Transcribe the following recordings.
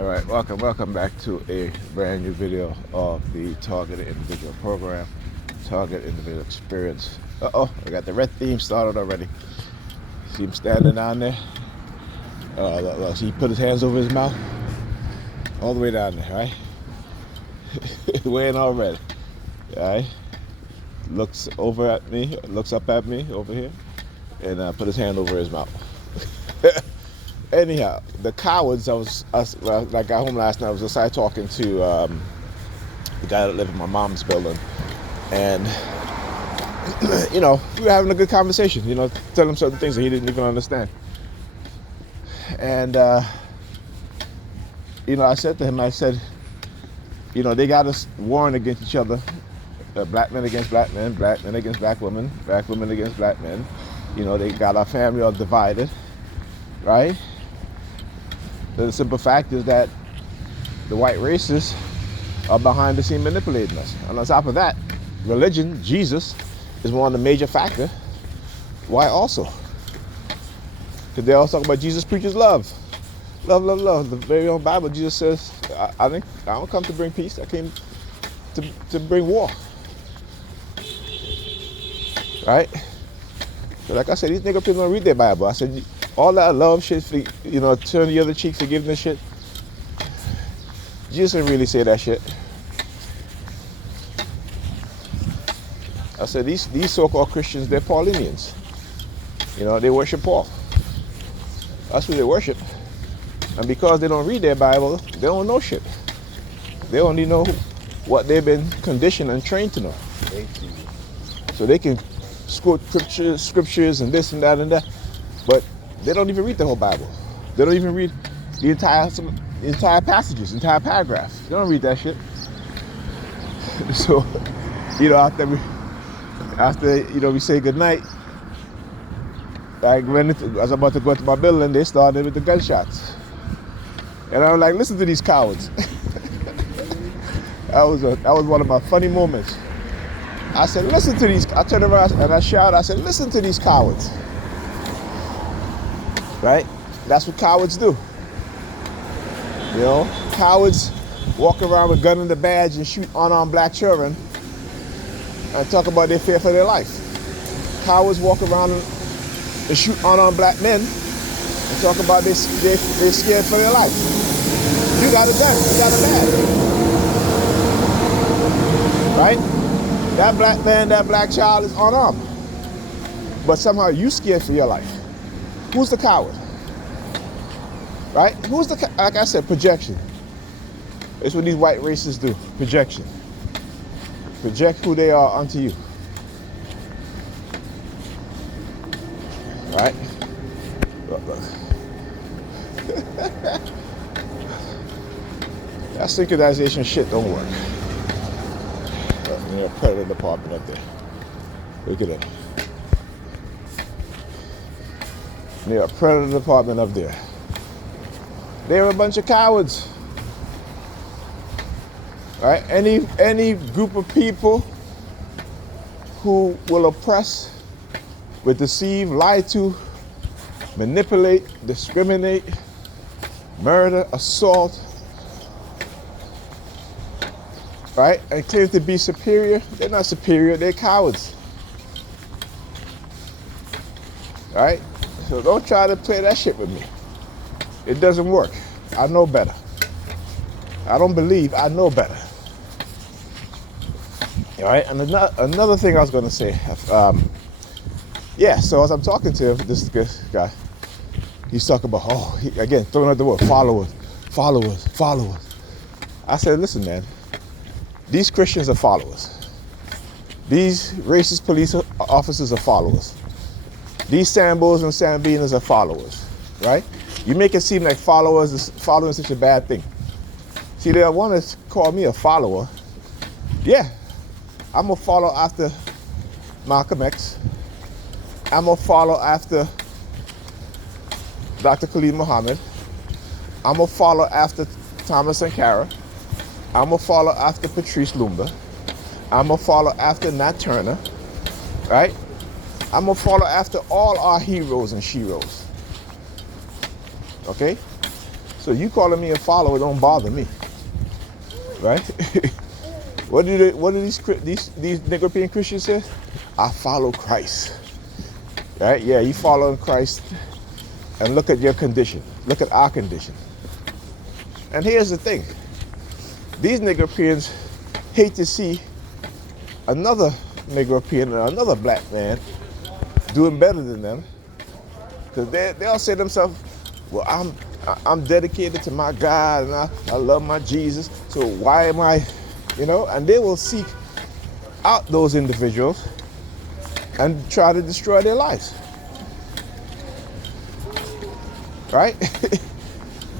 All right, welcome back to a brand new video of the Targeted Individual Program, Target Individual Experience. I got the red theme started already. See him standing down there? See, he put his hands over his mouth, all the way down there, right? Weighing already, all right? Looks over at me, looks up at me over here, and put his hand over his mouth. Anyhow, the cowards. When I got home last night, I was outside talking to the guy that lived in my mom's building, and we were having a good conversation. Telling him certain things that he didn't even understand. And I said to him, I said, they got us warring against each other. Black men against black men against black women against black men. They got our family all divided, right? The simple fact is that the white races are behind the scene manipulating us. And on top of that, religion, Jesus, is one of the major factors. Why also? Because they all talk about Jesus preaches love. Love, love, love. The very own Bible, Jesus says, I don't come to bring peace. I came to bring war. Right? So like I said, these niggas people don't read their Bible. I said, all that love shit, turn the other cheek, forgiveness shit. Jesus didn't really say that shit. I said, these so-called Christians, they're Paulinians. They worship Paul. That's who they worship. And because they don't read their Bible, they don't know shit. They only know what they've been conditioned and trained to know. So they can quote scriptures and this and that and that, but they don't even read the whole Bible. They don't even read the entire passages, entire paragraphs. They don't read that shit. So, after we say goodnight, like when I was about to go to my building, they started with the gunshots. And I was like, listen to these cowards. That was one of my funny moments. I said, listen to these. I turned around and I shouted, I said, listen to these cowards. Right? That's what cowards do. Cowards walk around with gun in the badge and shoot unarmed black children and talk about their fear for their life. Cowards walk around and shoot unarmed black men and talk about they're scared for their life. You got a gun, you got a badge. Right? That black man, that black child is unarmed. But somehow you scared for your life. Who's the coward? Right? Like I said, projection. It's what these white racists do. Projection. Project who they are onto you. Right? Look. That synchronization shit don't work. There's a predator department up there. Look at it. They're a predator department up there. They're a bunch of cowards. Right? Any group of people who will oppress, will deceive, lie to, manipulate, discriminate, murder, assault, right? And claim to be superior, they're not superior, they're cowards. Right? So don't try to play that shit with me. It doesn't work. I know better. I don't believe, I know better. All right, and another thing I was going to say, so as I'm talking to this guy, he's talking about, again, throwing out the word, followers. I said, listen, man, these Christians are followers. These racist police officers are followers. These Sambos and Sambinas are followers, right? You make it seem like following is such a bad thing. See, they want to call me a follower. Yeah, I'm going to follow after Malcolm X. I'm going to follow after Dr. Khalid Muhammad. I'm going to follow after Thomas Sankara. I'm going to follow after Patrice Lumumba. I'm going to follow after Nat Turner, right? I'm going to follow after all our heroes and sheroes. Okay? So So you calling me a follower don't bother me, right? What do these European Christians say? I follow Christ, right? Yeah, you following Christ, and look at your condition. Look at our condition. And here's the thing: these Europeans hate to see another European or another black man doing better than them, because they'll say to themselves, well, I'm dedicated to my God and I love my Jesus, so why am I, and they will seek out those individuals and try to destroy their lives, right?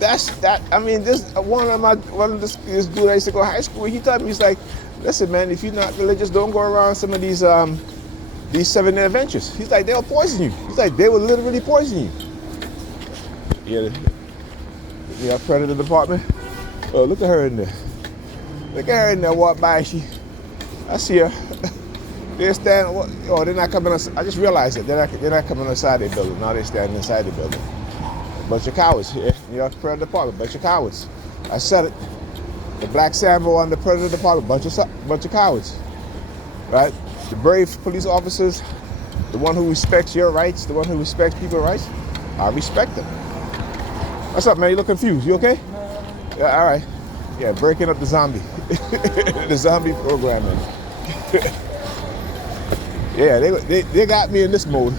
This dude I used to go to high school with, he told me, he's like, listen man, if you're not religious, don't go around some of these 7-day adventures. He's like, they'll poison you. He's like, they will literally poison you. Yeah, predator department. Oh, look at her in there. Look at her in there. Walk by, I see her. They're standing. Oh, they're not coming. I just realized it. They're not coming inside their building. Now they're standing inside the building. Bunch of cowards here. New York Predator Department. Bunch of cowards. I said it. The Black Sambo on the Predator Department. Bunch of cowards. Right? The brave police officers, the one who respects your rights, the one who respects people's rights, I respect them. What's up, man? You look confused. You okay? Yeah, all right. Yeah, breaking up the zombie. The zombie programming. Yeah, they got me in this mode.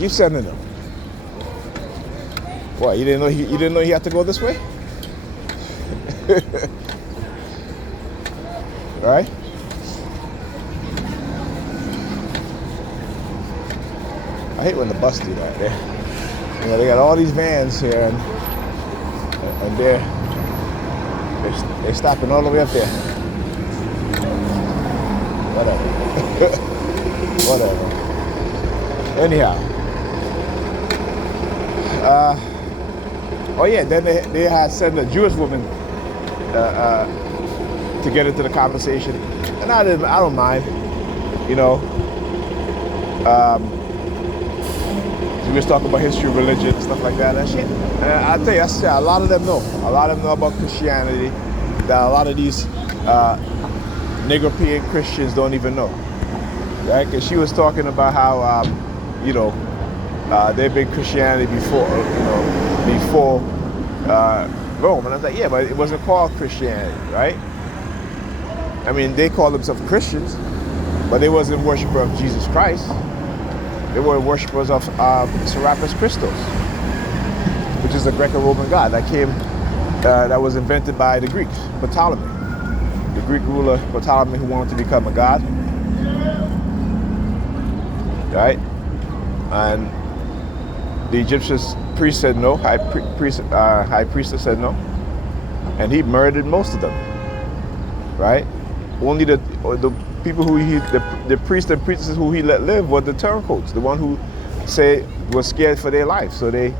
Keep sending them. What, you didn't know he had to go this way? Right? I hate when the bus do that. They got all these vans here, and they're stopping all the way up there. Whatever. Whatever. Anyhow. Oh yeah, then they had sent a Jewish woman to get into the conversation, and I don't mind, we was talking about history, religion, stuff like that, and shit. And I'll tell you, a lot of them know. A lot of them know about Christianity that a lot of these European Christians don't even know, right? Because she was talking about how, they've been Christianity before Rome, and I was like, yeah, but it wasn't called Christianity, right? I mean, they call themselves Christians, but they wasn't worshippers of Jesus Christ. They were worshippers of Serapis Christos, which is a Greco-Roman god that was invented by the Greeks, Ptolemy, the Greek ruler Ptolemy, who wanted to become a god, right? And the Egyptian priest said no, high priestess said no, and he murdered most of them, right? Only the people who the priests and priestesses who he let live were the turncoats, the one who was scared for their life, so they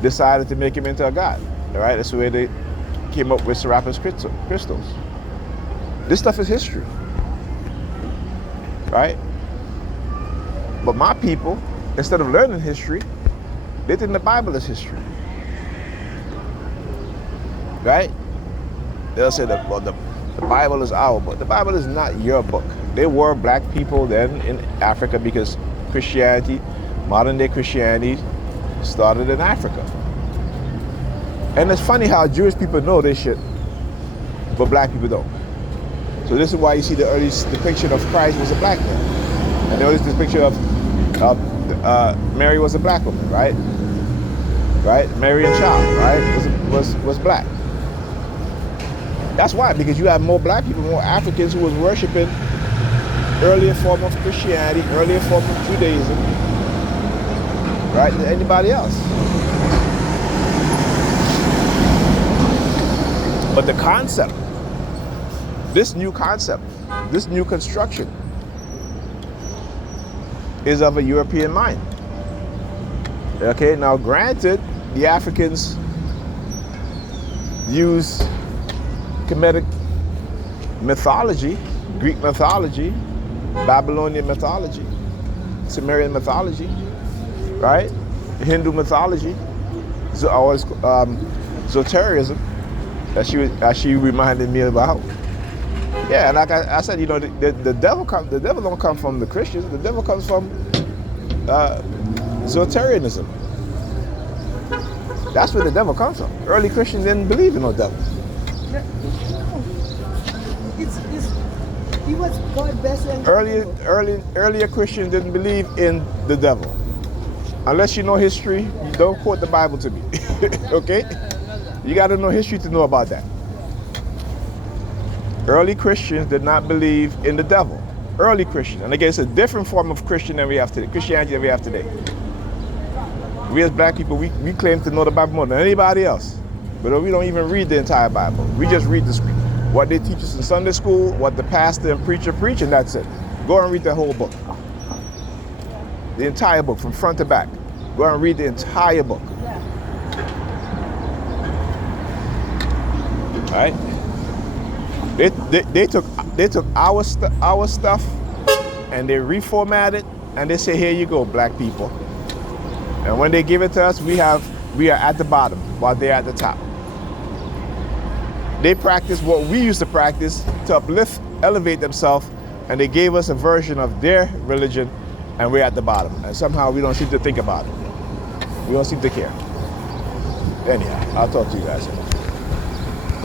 decided to make him into a god. All right, that's the way they came up with Serapis Christos. This stuff is history, right? But my people, instead of learning history, they think the Bible is history, right? They'll say that, well, the Bible is our book. The Bible is not your book. There were black people then in Africa because Christianity, modern day Christianity, started in Africa. And it's funny how Jewish people know this shit, but black people don't. So this is why you see the earliest depiction of Christ was a black man. And the earliest depiction of Mary was a black woman, right? Right? Mary and child, right? Was black. That's why, because you have more black people, more Africans who was worshiping earlier form of Christianity, earlier form of Judaism, right, than anybody else. But the concept, this new construction, is of a European mind. Okay, now granted, the Africans use Kemetic mythology, Greek mythology, Babylonian mythology, Sumerian mythology, right? Hindu mythology, Zoterianism that she reminded me about. Yeah, and like I said, the devil don't come from the Christians. The devil comes from Zoterianism. That's where the devil comes from. Early Christians didn't believe in no devil. No, he was God best and Earlier Christians didn't believe in the devil. Unless you know history, you don't quote the Bible to me. Okay? You got to know history to know about that. Early Christians did not believe in the devil. Early Christian. And again, it's a different form of Christianity than we have today. We as black people, we claim to know the Bible more than anybody else. But we don't even read the entire Bible. We just read what they teach us in Sunday school, what the pastor and preacher preach, and that's it. Go and read the whole book. The entire book, from front to back. Go and read the entire book. All right? They took our stuff and they reformatted and they say, here you go, black people. And when they give it to us, we are at the bottom while they're at the top. They practice what we used to practice to elevate themselves, and they gave us a version of their religion, and we're at the bottom. And somehow we don't seem to think about it. We don't seem to care. Anyhow, I'll talk to you guys.